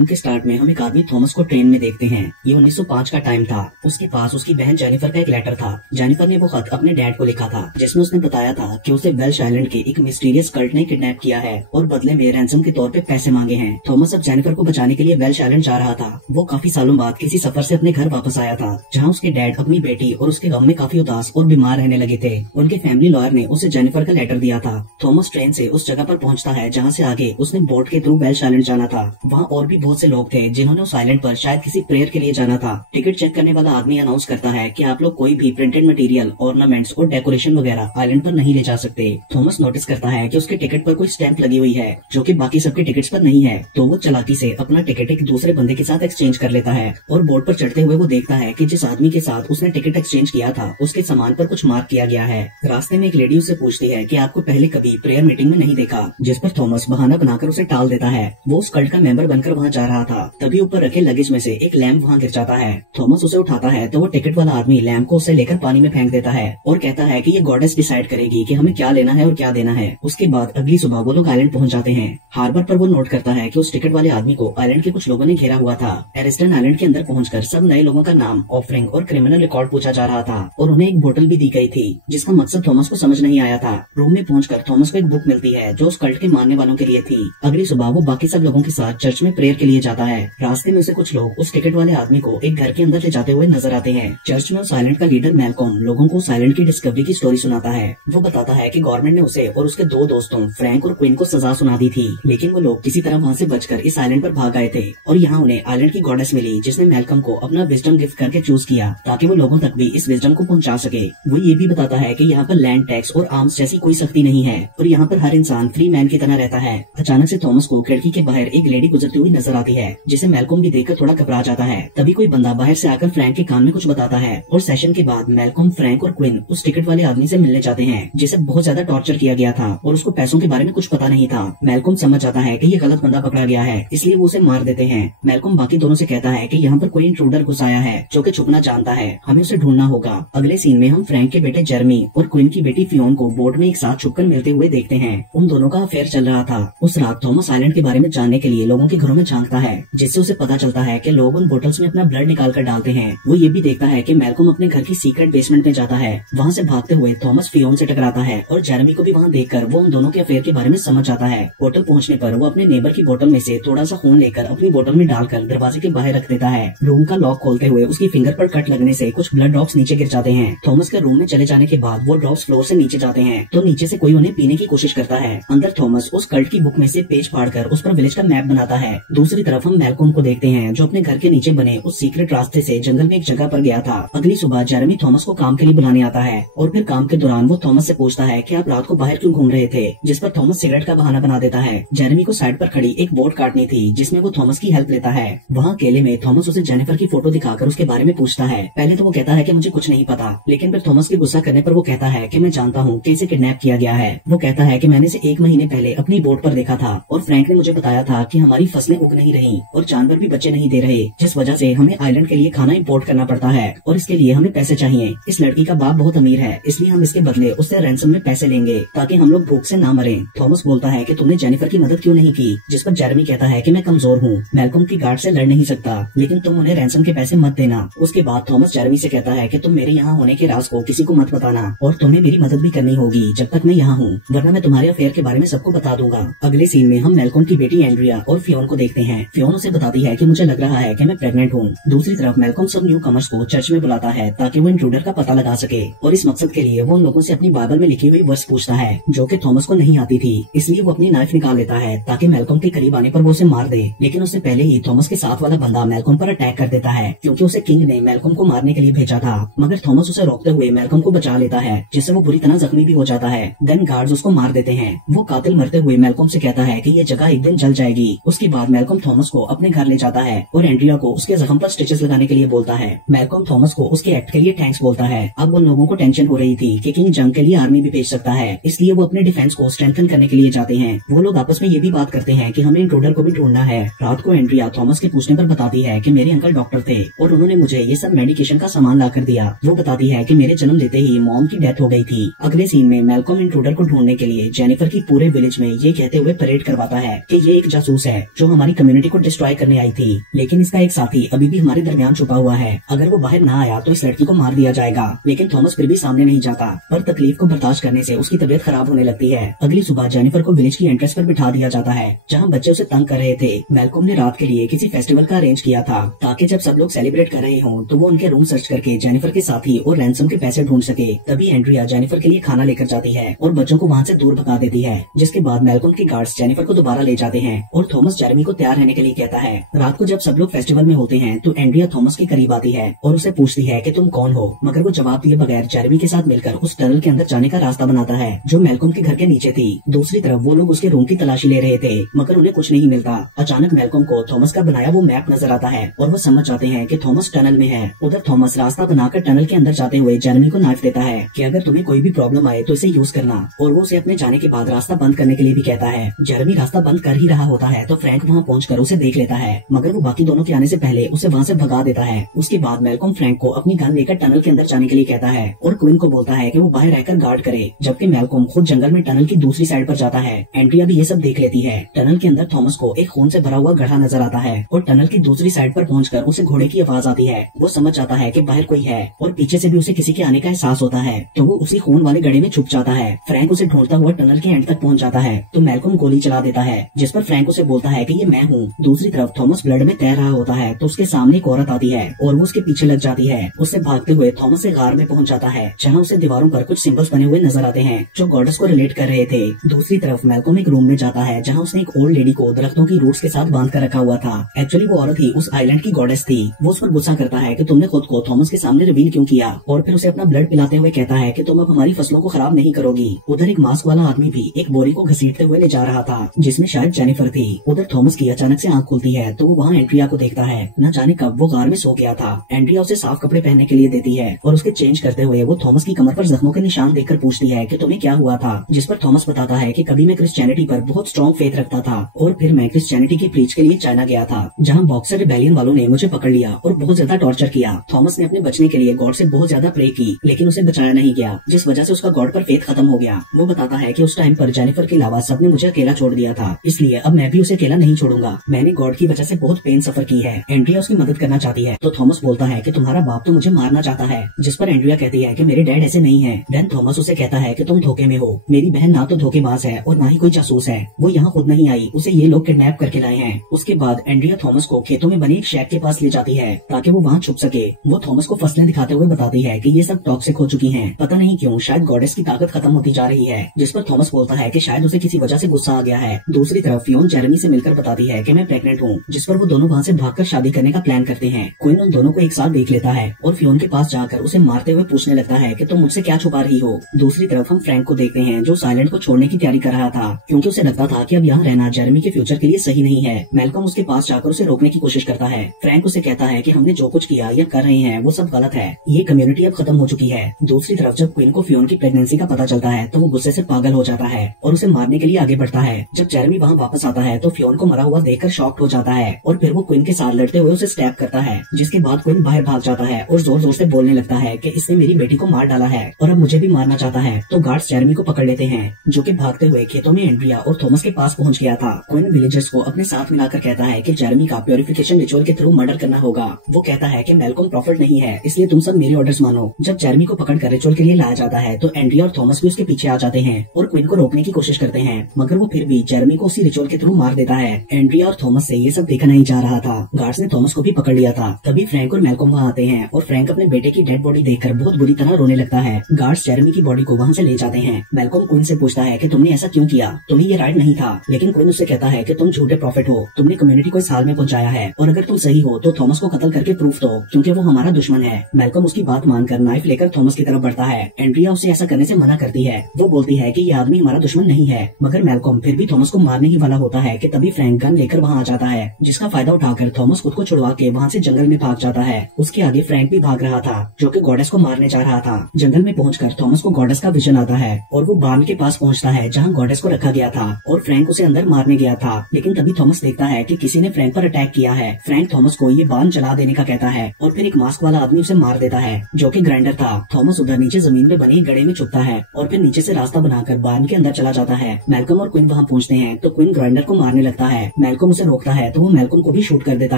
Film के start में हम एक आदमी थॉमस को ट्रेन में देखते हैं। ये 1905 का टाइम था। उसके पास उसकी बहन जेनिफर का एक लेटर था। जेनिफर ने वो खत अपने डैड को लिखा था, जिसमें उसने बताया था कि उसे वेल्श आइलैंड के एक मिस्टीरियस कल्ट ने किडनैप किया है और बदले में रैंसम के तौर पे पैसे मांगे हैं। थॉमस अब जेनिफर को बचाने के लिए वेल्श आइलैंड जा रहा था। वो काफी सालों बाद किसी सफर से अपने घर वापस आया था, जहाँ उसके डैड अपनी बेटी और उसके गम में काफी उदास और बीमार रहने लगे थे। उनके फैमिली लॉयर ने उसे जेनिफर का लेटर दिया था। थॉमस ट्रेन से उस जगह पर पहुंचता है जहाँ से आगे उसने बोट के थ्रू वेल्श आइलैंड जाना था। वहाँ और भी बहुत से लोग थे जिन्होंने उस आइलैंड पर शायद किसी प्रेयर के लिए जाना था। टिकट चेक करने वाला आदमी अनाउंस करता है कि आप लोग कोई भी प्रिंटेड मटेरियल, ऑर्नामेंट्स और डेकोरेशन वगैरह आइलैंड पर नहीं ले जा सकते। थॉमस नोटिस करता है कि उसके टिकट पर कोई स्टैंप लगी हुई है जो कि बाकी सबके टिकट्स पर नहीं है, तो वो चालाकी से अपना टिकट एक दूसरे बंदे के साथ एक्सचेंज कर लेता है और बोट पर चढ़ते हुए वो देखता है कि जिस आदमी के साथ उसने टिकट एक्सचेंज किया था उसके सामान पर कुछ मार्क किया गया है। रास्ते में एक लेडी उससे पूछती है कि आपको पहले कभी प्रेयर मीटिंग में नहीं देखा, जिस पर थॉमस बहाना बनाकर उसे टाल देता है। वो उस कल्ट का मेंबर बनकर वहाँ जा रहा था, तभी ऊपर रखे लगेज में से एक लैंप वहाँ गिर जाता है। थॉमस उसे उठाता है तो वो टिकट वाला आदमी लैंप को उसे लेकर पानी में फेंक देता है और कहता है कि ये गॉडेस डिसाइड करेगी कि हमें क्या लेना है और क्या देना है। उसके बाद अगली सुबह वो लोग आइलैंड पहुँच जाते हैं। हार्बर पर वो नोट करता है कि उस टिकट वाले आदमी को आइलैंड के कुछ लोगों ने घेरा हुआ था। एरिस्टन आइलैंड के अंदर पहुंचकर सब नए लोगों का नाम, ऑफरिंग और क्रिमिनल रिकॉर्ड पूछा जा रहा था और उन्हें एक बोतल भी दी गई थी जिसका मकसद थॉमस को समझ नहीं आया था। रूम में पहुंचकर थॉमस को एक बुक मिलती है जो उस कल्ट के मानने वालों के लिए थी। अगली सुबह वो बाकी सब लोगों के साथ चर्च में प्रेयर के लिए जाता है। रास्ते में उसे कुछ लोग उस टिकट वाले आदमी को एक घर के अंदर ले जाते हुए नजर आते हैं। चर्च में उस आइलैंड का लीडर मैल्कॉम लोगों को उस आइलैंड की डिस्कवरी की स्टोरी सुनाता है। वो बताता है कि गवर्नमेंट ने उसे और उसके दो दोस्तों फ्रैंक और क्विन को सजा सुना दी थी, लेकिन वो लोग किसी तरह वहाँ से बचकर इस आइलैंड पर भाग गए थे और यहाँ उन्हें आइलैंड की गॉडेस मिली जिसने मैल्कम को अपना विजडम गिफ्ट करके चूज किया ताकि वो लोगों तक भी इस विजडम को पहुँचा सके। वो ये भी बताता है कि यहाँ पर लैंड टैक्स और आर्म्स जैसी कोई सख्ती नहीं है और यहाँ पर हर इंसान फ्री मैन की तरह रहता है। अचानक से थॉमस को खिड़की के बाहर एक लेडी गुजरती हुई नजर आती है जिसे मैल्कम भी देखकर थोड़ा घबरा जाता है। तभी कोई बंदा बाहर से आकर फ्रैंक के कान में कुछ बताता है और सेशन के बाद मैल्कम, फ्रैंक और क्विन उस टिकट वाले आदमी से मिलने जाते हैं जिसे बहुत ज्यादा टॉर्चर किया गया था और उसको पैसों के बारे में कुछ पता नहीं था। मैल्कम समझ जाता है कि ये गलत बंदा पकड़ा गया है, इसलिए वो उसे मार देते हैं। मैल्कम बाकी दोनों से कहता है कि यहाँ पर कोई इंट्रूडर घुस आया है जो कि छुपना जानता है, हमें उसे ढूंढना होगा। अगले सीन में हम फ्रैंक के बेटे जेरमी और क्विन की बेटी फियोन को बोट में एक साथ छुपकर मिलते हुए देखते हैं। उन दोनों का अफेयर चल रहा था। उस रात थॉमस आइलैंड के बारे में जानने के लिए लोगों के घरों में झांकता है, जिससे उसे पता चलता है कि लोग उन बोतल्स में अपना ब्लड निकाल कर डालते हैं। वो ये भी देखता है कि मैल्कम अपने घर की सीक्रेट बेसमेंट में जाता है। वहाँ से भागते हुए थॉमस फियोन से टकराता है और जेरमी को भी वहाँ देखकर वो उन दोनों के अफेयर के बारे में समझ जाता है। होटल पहुँचने पर वो अपने नेबर की बोतल में से थोड़ा सा खून लेकर अपनी बोतल में डालकर दरवाजे के बाहर रख देता है। रूम का लॉक खोलते हुए उसकी फिंगर पर कट लगने से कुछ ब्लड ड्रॉप्स नीचे गिर जाते हैं। थॉमस के रूम में चले जाने के बाद वो ड्रॉप्स फ्लोर से नीचे जाते हैं तो नीचे से कोई उन्हें पीने की कोशिश करता है। अंदर थॉमस उस कल्ट की बुक में से पेज फाड़कर उस पर विलेज का मैप बनाता है। दूसरी तरफ हम मैल्कम को देखते हैं जो अपने घर के नीचे बने उस सीक्रेट रास्ते से जंगल में एक जगह पर गया था। अगली सुबह जेरेमी थॉमस को काम के लिए बुलाने आता है और फिर काम के दौरान वो थॉमस से पूछता है कि आप रात को बाहर क्यों घूम रहे थे, जिस पर थॉमस सिगरेट का बहाना बना देता है। जेरेमी को साइड पर खड़ी एक बोट काटनी थी जिसमें वो थॉमस की हेल्प लेता है। वहाँ अकेले में थॉमस उसे जेनिफर की फोटो दिखाकर उसके बारे में पूछता है। पहले तो वो कहता है कि मुझे कुछ नहीं पता, लेकिन फिर थॉमस के गुस्सा करने पर वो कहता है कि मैं जानता हूँ कि इसे किडनैप किया गया है। वो कहता है कि मैंने इसे 1 महीने पहले अपनी बोट पर देखा था और फ्रैंक ने मुझे बताया था कि हमारी फसलें उग नहीं रही और जानवर भी बच्चे नहीं दे रहे, जिस वजह से हमें आइलैंड के लिए खाना इंपोर्ट करना पड़ता है और इसके लिए हमें पैसे चाहिए। इस लड़की का बाप बहुत अमीर है, इसलिए हम इसके बदले उससे रैंसम में पैसे लेंगे ताकि हम लोग भूख से ना मरे। थॉमस बोलता है कि तुमने जेनिफर की मदद क्यों नहीं की, जिस पर जेरेमी कहता है कि मैं कमजोर हूँ, मैल्कम की गार्ड से लड़ नहीं सकता, लेकिन तुम उन्हें रैंसम के पैसे मत देना। उसके बाद थॉमस जेरेमी से कहता है कि तुम मेरे यहाँ होने के राज को किसी को मत बताना और तुम्हें मेरी मदद भी करनी होगी जब तक मैं यहाँ हूँ, वरना मैं तुम्हारे अफेयर के बारे में सबको बता दूंगा। अगले सीन में हम मैल्कम की बेटी एंड्रिया और फियोन को देखते हैं। फियोन उसे बताती है कि मुझे लग रहा है कि मैं प्रेग्नेंट हूँ। दूसरी तरफ मैल्कम सब न्यू कमर्स को चर्च में बुलाता है ताकि वो इंट्रूडर का पता लगा सके और इस मकसद के लिए वो उन लोगों से अपनी बाइबल में लिखी हुई वर्स पूछता है जो कि थॉमस को नहीं आती थी। इसलिए वो अपनी नाइफ निकाल लेता है ताकि मैल्कम के करीब आने पर वो उसे मार दे, लेकिन उससे पहले ही थॉमस के साथ वाला बंदा मैल्कम पर अटैक कर देता है क्योंकि उसे किंग ने मैल्कम को मारने के लिए भेजा था। मगर थॉमस उसे रोकते हुए मैल्कम को बचा लेता है, जिससे वो बुरी तरह जख्मी भी हो जाता है। देन गार्ड्स उसको मार देते हैं। वो कातिल मरते हुए मैल्कम से कहता है कि ये जगह एक दिन जल जाएगी। उसके बाद मैल्कम थॉमस को अपने घर ले जाता है और एंड्रिया को उसके जख्म पर स्टिचेस लगाने के लिए बोलता है। मैल्कम थॉमस को उसके एक्ट के लिए थैंक्स बोलता है। अब उन लोगों को टेंशन हो रही थी कि किंग जंग के लिए आर्मी भी भेज सकता है, इसलिए वो अपने डिफेंस को स्ट्रेंथन करने के लिए जाते हैं। वो लोग आपस में ये भी बात करते हैं कि हमें इंट्रूडर को भी ढूंढना है। रात को एंड्रिया थॉमस के पूछने पर बताती है कि मेरे अंकल डॉक्टर थे और उन्होंने मुझे ये सब मेडिकेशन का सामान ला कर दिया। वो बताती है कि मेरे जन्म देते ही मॉम की डेथ हो गई थी। अगले सीन में मैल्कम इंट्रूडर को ढूंढने के लिए जेनिफर की पूरे विलेज में ये कहते हुए परेड करवाता है कि ये एक जासूस है जो हमारी कम्युनिटी को डिस्ट्रॉय करने आई थी, लेकिन इसका एक साथी अभी भी हमारे दरमियान छुपा हुआ है। अगर वो बाहर ना आया तो इस लड़की को मार दिया जाएगा। लेकिन थॉमस फिर भी सामने नहीं जाता, पर तकलीफ को बर्दाश्त करने से उसकी तबीयत खराब होने लगती है। अगली सुबह जेनिफर को विलेज की एंट्रेंस पर बिठा दिया जाता है, जहाँ बच्चे उसे तंग कर रहे थे। मैल्कॉम ने रात के लिए किसी फेस्टिवल का अरेंज किया था, ताकि जब सब लोग सेलिब्रेट कर रहे हों तो वो उनके रूम सर्च करके जेनिफर के साथी और रैंसम के पैसे ढूंढ सके। तभी एंड्रिया जेनिफर के लिए खाना लेकर जाती है और बच्चों को वहाँ से दूर भगा देती है, जिसके बाद मैल्कॉम के गार्ड्स जेनिफर को दोबारा ले जाते हैं और थॉमस जेरेमी को तैयार रहने के लिए कहता है। रात को जब सब लोग फेस्टिवल में होते हैं तो एंड्रिया थॉमस के करीब आती है और उसे पूछती है कि तुम कौन हो, मगर वो जवाब दिए बगैर जेरेमी के साथ मिलकर उस टनल के अंदर जाने का रास्ता बनाता है, जो मैल्कॉम के घर के नीचे थी। दूसरी तरफ वो लोग उसके रूम की तलाशी ले रहे थे, मगर उन्हें कुछ नहीं मिलता। अचानक मैल्कॉम को थॉमस का बनाया वो मैप नजर आता है और वो समझ जाते हैं कि थॉमस टनल में है। उधर थॉमस रास्ता बनाकर टनल के अंदर जाते हुए जेरेमी को नाइफ देता है कि अगर तुम्हें कोई भी प्रॉब्लम आए तो इसे यूज करना, और वो उसे अपने जाने के बाद रास्ता बंद करने के लिए भी कहता है। जेरेमी रास्ता बंद कर ही रहा होता है तो फ्रैंक वहाँ पहुंचकर उसे देख लेता है, मगर वो बाकी दोनों के आने से पहले उसे वहाँ से भगा देता है। उसके बाद मैल्कॉम फ्रैंक को अपनी गन लेकर टनल के अंदर जाने के लिए कहता है और क्विन को बोलता है कि वो बाहर रहकर गार्ड करे, जबकि मैल्कॉम खुद जंगल में टनल की दूसरी साइड पर जाता है। एंड्रिया भी ये सब देख लेती है। टनल के अंदर थॉमस को एक खून से भरा हुआ गड्ढा नजर आता है और टनल की दूसरी साइड पर पहुंचकर उसे घोड़े की आवाज आती है। वो समझ जाता है कि बाहर कोई है और पीछे से भी उसे किसी के आने का एहसास होता है, तो वो उसी खून वाले गड्ढे में छुप जाता है। फ्रैंक उसे ढूंढता हुआ टनल के एंड तक पहुंच जाता है तो मैल्कॉम गोली चला देता है, जिस पर फ्रैंक उसे बोलता है कि ये मैं हूँ। दूसरी तरफ थॉमस ब्लड में तैर रहा होता है तो उसके सामने एक औरत आती है और वो उसके पीछे लग जाती है। उससे भागते हुए थॉमस एक गार में पहुंच जाता है, जहाँ उसे दीवारों पर कुछ सिंबल्स बने हुए नजर आते हैं जो गॉडेस को रिलेट कर रहे थे। दूसरी तरफ मैल्कॉम एक रूम में जाता है जहाँ उसने एक ओल्ड लेडी को दरख्तों की रूट्स के साथ बांध कर रखा हुआ था। एक्चुअली वो औरत ही उस आइलैंड की गॉडेस थी। वो उस पर गुस्सा करता है कि तुमने खुद को थॉमस के सामने रिवील क्यों किया, और फिर उसे अपना ब्लड पिलाते हुए कहता है कि तुम अब हमारी फसलों को खराब नहीं करोगी। उधर एक मास्क वाला आदमी भी एक बोरी को घसीटते हुए ले जा रहा था, जिसमें शायद जेनिफर थी। उधर थॉमस की अचानक से आंख खुलती है तो वो वहाँ एंड्रिया को देखता है। न जाने कब वो गार में सो गया था। एंड्रिया उसे साफ कपड़े पहनने के लिए देती है और उसके चेंज करते हुए वो थॉमस की कमर पर जख्मों के निशान देखकर पूछती है कि तुम्हें क्या हुआ था, जिस पर थॉमस बताता है कि कभी मैं क्रिश्चियनिटी पर बहुत स्ट्रॉन्ग फेथ रखता था और फिर मैं क्रिश्चियनिटी की प्रीच के लिए चाइना गया था, जहाँ बॉक्सर रिबेलियन वालों ने मुझे पकड़ लिया और बहुत ज्यादा टॉर्चर किया। थॉमस ने अपने बचने के लिए गॉड से बहुत ज्यादा प्रे की, लेकिन उसे बचाया नहीं गया, जिस वजह से उसका गॉड पर फेथ खत्म हो गया। वो बताता है कि उस टाइम पर जेनिफर के अलावा सबने मुझे अकेला छोड़ दिया था, इसलिए अब मैं भी उसे अकेला नहीं छोड़ूंगा। मैंने गॉड की वजह से बहुत पेन सफर की है। एंड्रिया उसकी मदद करना चाहती है तो थॉमस बोलता है कि तुम्हारा बाप तो मुझे मारना चाहता है, जिस पर एंड्रिया कहती है कि मेरे डैड ऐसे नहीं है। देन थॉमस उसे कहता है कि तुम धोखे में हो, मेरी बहन ना तो धोखेबाज है और ना ही कोई जासूस है। वो यहाँ खुद नहीं आई, उसे ये लोग किडनैप करके लाए हैं। उसके बाद एंड्रिया थॉमस को खेतों में बने एक शैक के पास ले जाती है ताकि वो वहाँ छुप सके। वो थॉमस को फसलें दिखाते हुए बताती है कि ये सब टॉक्सिक हो चुकी हैं। पता नहीं क्यों शायद गॉडेस की ताकत खत्म होती जा रही है, जिस पर थॉमस बोलता है कि शायद उसे किसी वजह से गुस्सा आ गया है। दूसरी तरफ फियोन जेरेमी से मिलकर बताती है कि मैं प्रेग्नेंट हूँ, जिस पर वो दोनों वहाँ से भागकर शादी करने का प्लान करते हैं। क्विन उन दोनों को एक साथ देख लेता है और फियोन के पास जाकर उसे मारते हुए पूछने लगता है कि तुम मुझसे क्या छुपा रही हो। दूसरी तरफ हम फ्रैंक को देखते हैं जो साइलेंट को छोड़ने की तैयारी कर रहा था, क्योंकि उसे लगता था कि अब यहाँ रहना जेरेमी के फ्यूचर के लिए सही नहीं है। मैल्कॉम उसके पास जाकर उसे रोकने की कोशिश करता है। फ्रैंक उसे कहता है कि हमने जो कुछ किया या कर रहे हैं वो सब गलत है, ये कम्युनिटी अब खत्म हो चुकी है। दूसरी तरफ जब क्वीन को फियोन की प्रेगनेंसी का पता चलता है तो वो गुस्से से पागल हो जाता है और उसे मारने के लिए आगे बढ़ता है। जब जेरेमी वहाँ वापस आता है तो फियोन को मरा हुआ देखकर शॉक्ड हो जाता है और फिर वो क्वीन के साथ लड़ते हुए उसे स्टैब करता है, जिसके बाद क्वीन बाहर भाग जाता है और जोर जोर से बोलने लगता है कि इसने मेरी बेटी को मार डाला है और अब मुझे भी मारना चाहता है। तो गार्ड्स जेरेमी को पकड़ लेते हैं, जो कि भागते हुए खेतों में एंड्रिया और थॉमस के पास पहुंच गया था। क्वीन विलेजर्स को अपने साथ मिलाकर कहता है कि जेरेमी का प्योरिफिकेशन रिचुअल के थ्रू मर्डर करना होगा। वो कहता है कि मैल्कॉम प्रॉफिट नहीं है, इसलिए तुम सब मेरे ऑर्डर्स मानो। जब जेरेमी को पकड़कर रिचुअल के लिए लाया जाता है तो एंड्रिया और थॉमस भी उसके पीछे आ जाते हैं और क्वीन को रोकने की कोशिश करते हैं, मगर वो फिर भी जेरेमी को उसी रिचुअल के थ्रू मार देता है। एंड्रिया और थॉमस से ये सब देखा नहीं जा रहा था। गार्ड्स ने थॉमस को भी पकड़ लिया था। तभी फ्रैंक और मैल्कॉम वहाँ आते हैं और फ्रैंक अपने बेटे की डेड बॉडी देखकर बहुत बुरी तरह रोने लगता है। गार्ड्स जेरेमी की बॉडी को वहाँ से ले जाते हैं। मैल्कॉम क्वीन से पूछता है कि तुमने ऐसा क्यों किया, तुम्हें ये राइट नहीं था, लेकिन क्वीन उससे कहता है कि तुम झूठे प्रॉफिट हो, तुमने कम्युनिटी को इस हाल में पहुंचाया है और अगर तुम सही हो तो थॉमस को कत्ल करके प्रूफ दो, क्योंकि वो हमारा दुश्मन है। मैल्कॉम उसकी बात मानकर नाइफ लेकर थॉमस की तरफ बढ़ता है। एंड्रिया उसे ऐसा करने से मना करती है। वो बोलती है कि ये आदमी हमारा दुश्मन नहीं है, मगर मैल्कॉम फिर भी थॉमस को मारने ही वाला होता है कि तभी फ्रैंक गन लेकर वहाँ आ जाता है, जिसका फायदा उठाकर थॉमस खुद को छुड़वा के वहाँ से जंगल में भाग जाता है। उसके आगे फ्रैंक भी भाग रहा था, जो कि गॉडेस को मारने जा रहा था। जंगल में पहुंचकर थॉमस को गॉडेस का विजन आता है और वो बार्न के पास पहुंचता है जहाँ गॉडेस को रखा गया था और फ्रैंक उसे अंदर मारने गया था, लेकिन तभी थॉमस देखता है कि किसी ने फ्रैंक पर अटैक किया है। फ्रैंक थॉमस को ये बार्न जला देने का कहता है और फिर एक मास्क वाला आदमी उसे मार देता है, जो कि ग्राइंडर था। थॉमस उधर नीचे जमीन में बने गड्ढे में छुपता है और फिर नीचे से रास्ता बनाकर बार्न के अंदर चला जाता है। मैल्कॉम और क्वीन वहाँ पहुँचते हैं तो क्वीन ग्राइंडर को मारने लगता है। मैल्कॉम मैल्कम उसे रोकता है तो वो मैल्कम को भी शूट कर देता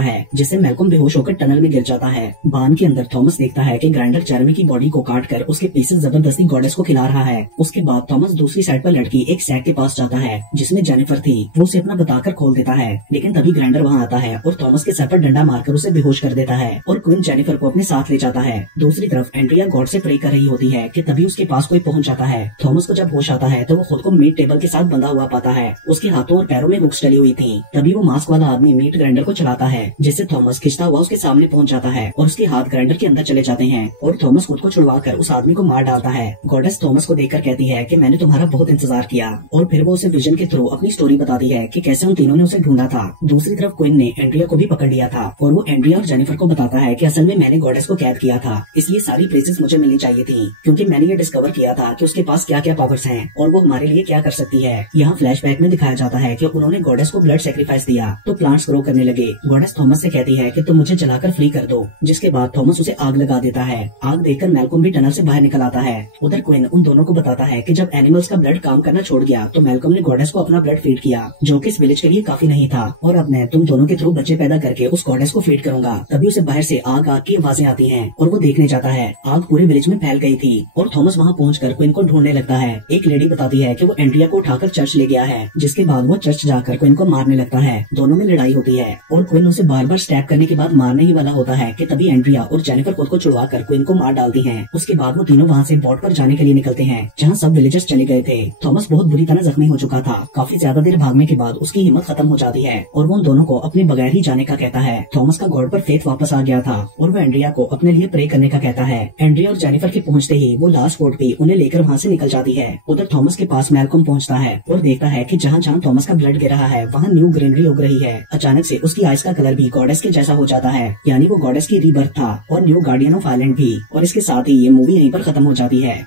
है, जिससे मैल्कम बेहोश होकर टनल में गिर जाता है। बान के अंदर थॉमस देखता है कि ग्राइंडर जेरेमी की बॉडी को काट कर उसके पीसेस जबरदस्ती गॉडेस को खिला रहा है। उसके बाद थॉमस दूसरी साइड पर लड़की एक सैक के पास जाता है जिसमें जेनिफर थी। वो उसे अपना बताकर खोल देता है, लेकिन तभी ग्राइंडर वहाँ आता है और थॉमस के सर पर डंडा मारकर उसे बेहोश कर देता है और क्वीन जेनिफर को अपने साथ ले जाता है। दूसरी तरफ एंड्रिया गॉड से प्रे कर रही होती है कि तभी उसके पास कोई पहुंच जाता है। थॉमस को जब होश आता है तो वो खुद को मीट टेबल के साथ बंधा हुआ पाता है। उसके हाथों और पैरों में हुक्स डली हुई थी। तभी वो मास्क वाला आदमी मीट ग्राइंडर को चलाता है, जिससे थॉमस खिंचता हुआ उसके सामने पहुंच जाता है और उसके हाथ ग्राइंडर के अंदर चले जाते हैं और थॉमस खुद को छुड़वाकर उस आदमी को मार डालता है। गॉडेस थॉमस को देखकर कहती है कि मैंने तुम्हारा बहुत इंतजार किया, और फिर वो उसे विजन के थ्रू अपनी स्टोरी बताती है कि कैसे उन तीनों ने उसे ढूंढा था। दूसरी तरफ क्वीन ने एंड्रिया को भी पकड़ लिया था और वो एंड्रिया और जेनिफर को बताता है कि असल में मैंने गॉडेस को कैद किया था, इसलिए सारी प्रेजेस मुझे मिलनी चाहिए थी, क्योंकि मैंने ये डिस्कवर किया था कि उसके पास क्या क्या पावर्स हैं और वो हमारे लिए क्या कर सकती है। यहाँ फ्लैशबैक में दिखाया जाता है कि उन्होंने गॉडेस को ब्लड सेक्रीफाइस दिया तो प्लांट्स ग्रो करने लगे। गॉडेस थॉमस से कहती है कि तुम मुझे जलाकर फ्री कर दो, जिसके बाद थॉमस उसे आग लगा देता है। आग देखकर मैल्कम भी टनल से बाहर निकल आता है। उधर क्वीन उन दोनों को बताता है कि जब एनिमल्स का ब्लड काम करना छोड़ गया तो मैल्कम ने गॉडेस को अपना ब्लड फीड किया, जो कि इस विलेज के लिए काफी नहीं था, और अब मैं तुम दोनों के थ्रू बच्चे पैदा करके उस गॉडेस को फीड करूंगा। तभी उसे बाहर से आग की आवाजें आती हैं और वो देखने जाता है। आग पूरे विलेज में फैल गई थी और थॉमस वहाँ पहुंचकर क्वीन को ढूंढने लगता है। एक लेडी बताती है कि वो एंड्रिया को उठाकर चर्च ले गया है, जिसके बाद वो चर्च जाकर क्वीन को मारने लगता है। दोनों में लड़ाई होती है और क्वीन उसे बार बार स्टैब करने के बाद मारने ही वाला होता है कि तभी एंड्रिया और जेनिफर खुद को छुड़वा कर क्वीन को मार डालती हैं। उसके बाद वो तीनों वहाँ से बोट पर जाने के लिए निकलते हैं जहाँ सब विलेजर्स चले गए थे। थॉमस बहुत बुरी तरह जख्मी हो चुका था। काफी ज्यादा देर भागने के बाद उसकी हिम्मत खत्म हो जाती है और वो उन दोनों को अपने बगैर ही जाने का कहता है। थॉमस का गॉड पर फेथ वापस आ गया था और वो एंड्रिया को अपने लिए प्रे करने का कहता है। एंड्रिया और जेनिफर के पहुंचते ही वो लास्ट बोट भी उन्हें लेकर वहाँ से निकल जाती है। उधर थॉमस के पास मैल्कम पहुंचता है और देखता है कि जहाँ जहाँ थॉमस का ब्लड गिर रहा है वहाँ न्यू ग्रीनरी उग रही है। अचानक से उसकी आइस का कलर भी गॉडेस के जैसा हो जाता है, यानी वो गॉडेस की रीबर्थ था और न्यू गार्डियन ऑफ आइलैंड भी। और इसके साथ ही ये मूवी यहीं पर खत्म हो जाती है।